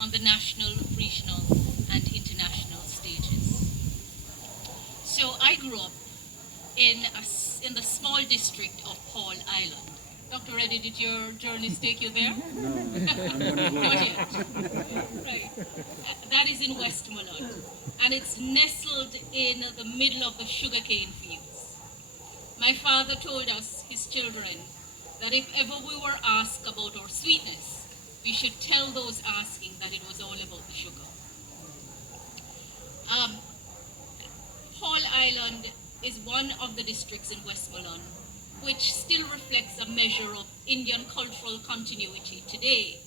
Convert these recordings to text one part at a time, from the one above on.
on the national, regional, and international stages. So I grew up in the small district of Paul Island. Dr. Reddy, did your journeys take you there? No, I'm gonna go. Not yet. Right. That is in Westmoreland, and it's nestled in the middle of the sugarcane fields. My father told us, his children, that if ever we were asked about our sweetness, we should tell those asking that it was all about the sugar. Um, Paul Island is one of the districts in Westmoreland which still reflects a measure of Indian cultural continuity today.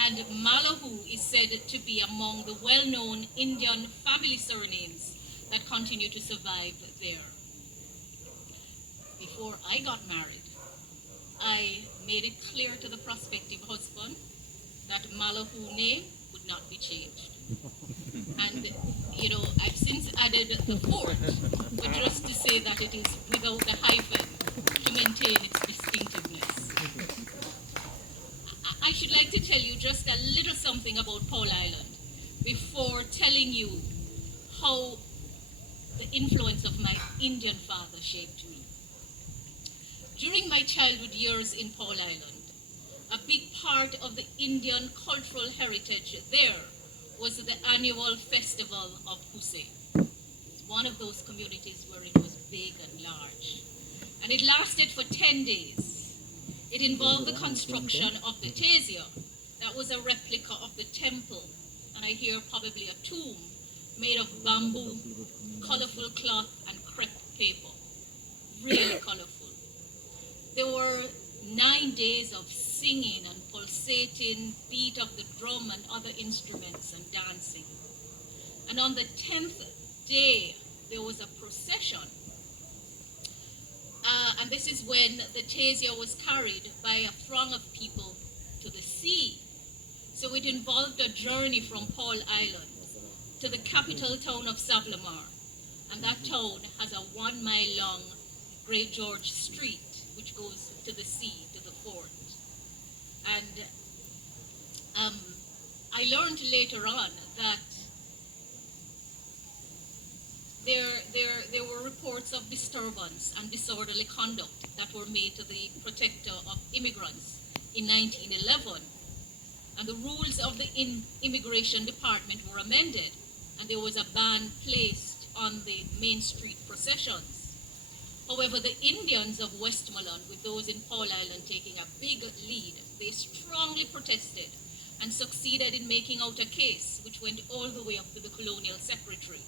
And Malahoo is said to be among the well-known Indian family surnames that continue to survive there. Before I got married, I made it clear to the prospective husband that Malahoo name would not be changed. And, I've since added the fourth, but just to say that it is without the hyphen to maintain its distinctiveness. I should like to tell you just a little something about Paul Island before telling you how the influence of my Indian father shaped me. During my childhood years in Paul Island, a big part of the Indian cultural heritage there was the annual festival of Hussein. It's one of those communities where it was big and large. And it lasted for 10 days. It involved the construction of the Tazia. That was a replica of the temple, and I hear probably a tomb made of bamboo, colorful cloth, and crepe paper. Really colorful. There were 9 days of singing and pulsating beat of the drum and other instruments and dancing. And on the 10th day, there was a procession. And this is when the Tazia was carried by a throng of people to the sea. So it involved a journey from Paul Island to the capital town of Savlamar. And that town has a 1 mile long Great George Street, which goes to the sea, to the fort. And I learned later on that there were reports of disturbance and disorderly conduct that were made to the protector of immigrants in 1911. And the rules of the immigration department were amended, and there was a ban placed on the Main Street processions. However, the Indians of Westmoreland, with those in Paul Island taking a big lead, they strongly protested and succeeded in making out a case which went all the way up to the colonial secretary.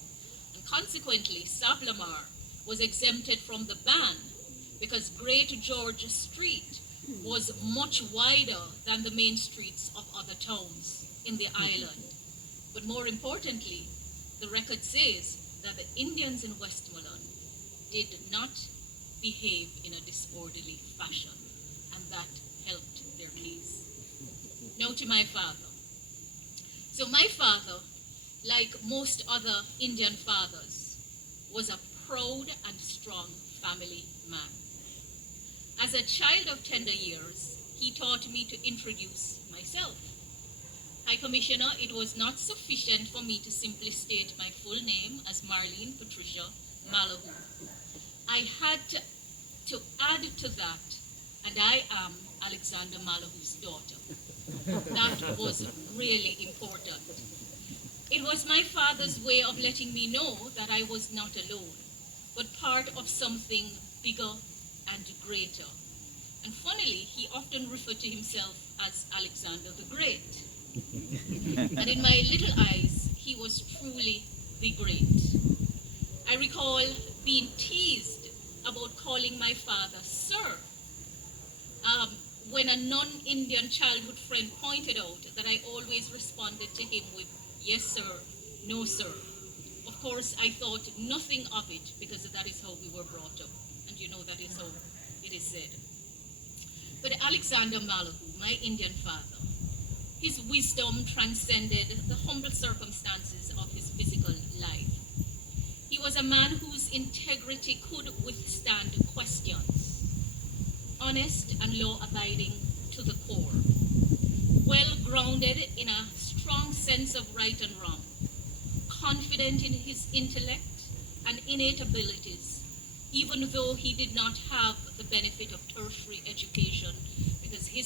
And consequently, Savlamar was exempted from the ban because Great George Street was much wider than the main streets of other towns in the island. But more importantly, the record says that the Indians in Westmoreland did not behave in a disorderly fashion, and that helped their case. Now to my father. So my father, like most other Indian fathers, was a proud and strong family man. As a child of tender years, he taught me to introduce myself. High Commissioner, it was not sufficient for me to simply state my full name as Marlene Patricia Malahoo. I had to add to that, and I am Alexander Malahoo's daughter. That was really important. It was my father's way of letting me know that I was not alone, but part of something bigger and greater. And funnily, he often referred to himself as Alexander the Great. And in my little eyes, he was truly the great. I recall being teased about calling my father Sir. When a non-Indian childhood friend pointed out that I always responded to him with, yes sir, no sir. Of course, I thought nothing of it because that is how we were brought up. And you know that is how it is said. But Alexander Malahoo, my Indian father, his wisdom transcended the humble circumstances of his physical life. He was a man whose integrity could withstand questions, honest and law-abiding to the core, well grounded in a strong strong sense of right and wrong, confident in his intellect and innate abilities, even though he did not have the benefit of tertiary education